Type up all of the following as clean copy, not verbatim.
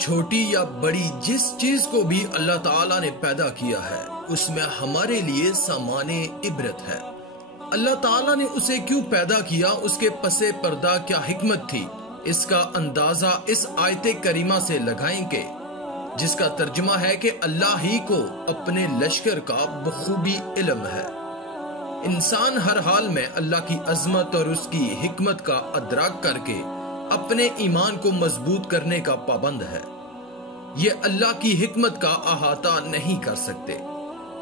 چھوٹی یا بڑی جس چیز کو بھی اللہ تعالیٰ نے پیدا کیا ہے اس میں ہمارے لیے سامان عبرت ہے۔ اللہ تعالیٰ نے اسے کیوں پیدا کیا، اس کے پس پردہ کیا حکمت تھی، اس کا اندازہ اس آیت کریمہ سے لگائیں گے، جس کا ترجمہ ہے کہ اللہ ہی کو اپنے لشکر کا بخوبی علم ہے۔ انسان ہر حال میں اللہ کی عظمت اور اس کی حکمت کا ادراک کر کے اپنے ایمان کو مضبوط کرنے کا پابند ہے۔ یہ اللہ کی حکمت کا احاطہ نہیں کر سکتے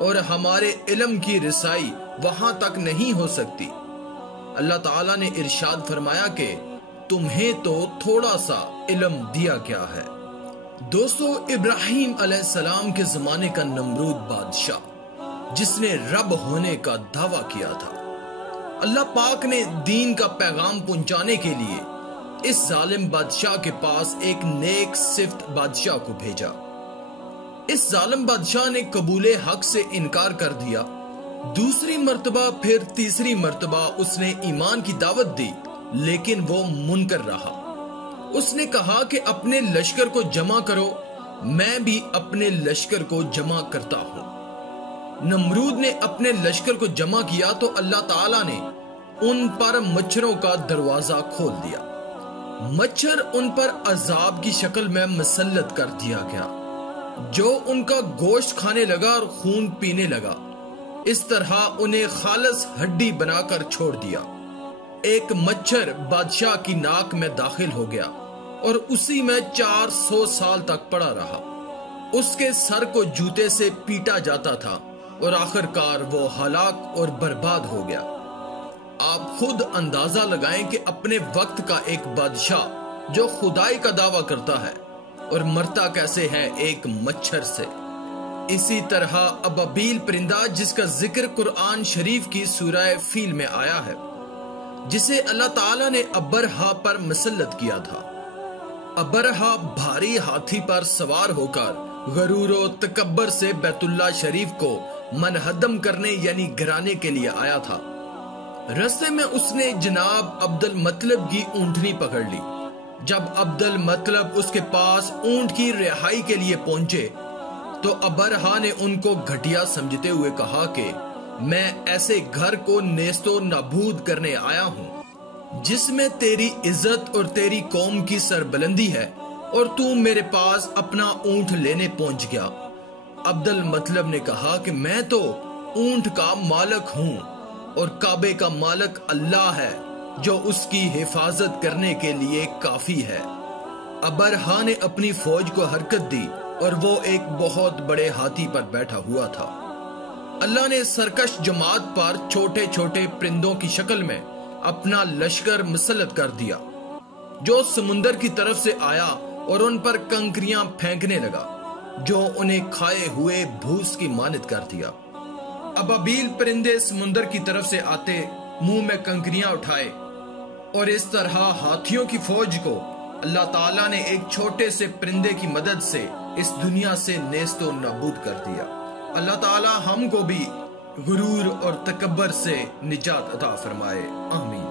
اور ہمارے علم کی رسائی وہاں تک نہیں ہو سکتی۔ اللہ تعالیٰ نے ارشاد فرمایا کہ تمہیں تو تھوڑا سا علم دیا گیا ہے۔ دوستو، ابراہیم علیہ السلام کے زمانے کا نمرود بادشاہ جس نے رب ہونے کا دعویٰ کیا تھا، اللہ پاک نے دین کا پیغام پہنچانے کے لیے اس ظالم بادشاہ کے پاس ایک نیک صفت بادشاہ کو بھیجا۔ اس ظالم بادشاہ نے قبول حق سے انکار کر دیا۔ دوسری مرتبہ پھر تیسری مرتبہ اس نے ایمان کی دعوت دی، لیکن وہ منکر رہا۔ اس نے کہا کہ اپنے لشکر کو جمع کرو، میں بھی اپنے لشکر کو جمع کرتا ہوں۔ نمرود نے اپنے لشکر کو جمع کیا تو اللہ تعالیٰ نے ان پر مچھروں کا دروازہ کھول دیا۔ مچھر ان پر عذاب کی شکل میں مسلط کر دیا گیا، جو ان کا گوشت کھانے لگا اور خون پینے لگا۔ اس طرح انہیں خالص ہڈی بنا کر چھوڑ دیا۔ ایک مچھر بادشاہ کی ناک میں داخل ہو گیا اور اسی میں 400 سال تک پڑا رہا۔ اس کے سر کو جوتے سے پیٹا جاتا تھا اور آخرکار وہ ہلاک اور برباد ہو گیا۔ آپ خود اندازہ لگائیں کہ اپنے وقت کا ایک بادشاہ جو خدائی کا دعویٰ کرتا ہے اور مرتا کیسے ہے، ایک مچھر سے۔ اسی طرح ابابیل پرندہ جس کا ذکر قرآن شریف کی سورہ فیل میں آیا ہے، جسے اللہ تعالیٰ نے ابرہا پر مسلط کیا تھا۔ ابرہا بھاری ہاتھی پر سوار ہو کر غرور و تکبر سے بیت اللہ شریف کو منہدم کرنے یعنی گرانے کے لیے آیا تھا۔ رستے میں اس نے جناب عبد المطلب کی اونٹنی پکڑ لی۔ جب عبد المطلب اس کے پاس اونٹ کی رہائی کے لیے پہنچے تو ابرہا نے ان کو گھٹیا سمجھتے ہوئے کہا کہ میں ایسے گھر کو نیست و نابود کرنے آیا ہوں جس میں تیری عزت اور تیری قوم کی سربلندی ہے، اور تو میرے پاس اپنا اونٹ لینے پہنچ گیا۔ عبد المطلب نے کہا کہ میں تو اونٹ کا مالک ہوں اور کعبے کا مالک اللہ ہے جو اس کی حفاظت کرنے کے لیے کافی ہے۔ ابرہا نے اپنی فوج کو حرکت دی اور وہ ایک بہت بڑے ہاتھی پر بیٹھا ہوا تھا۔ اللہ نے سرکش جماعت پر چھوٹے چھوٹے پرندوں کی شکل میں اپنا لشکر مسلط کر دیا، جو سمندر کی طرف سے آیا اور ان پر کنکریاں پھینکنے لگا، جو انہیں کھائے ہوئے بھوس کی مانند کر دیا۔ ابابیل پرندے سمندر کی طرف سے آتے منہ میں کنکریاں اٹھائے، اور اس طرح ہاتھیوں کی فوج کو اللہ تعالیٰ نے ایک چھوٹے سے پرندے کی مدد سے اس دنیا سے نیست و نابود کر دیا۔ اللہ تعالیٰ ہم کو بھی غرور اور تکبر سے نجات عطا فرمائے، آمین۔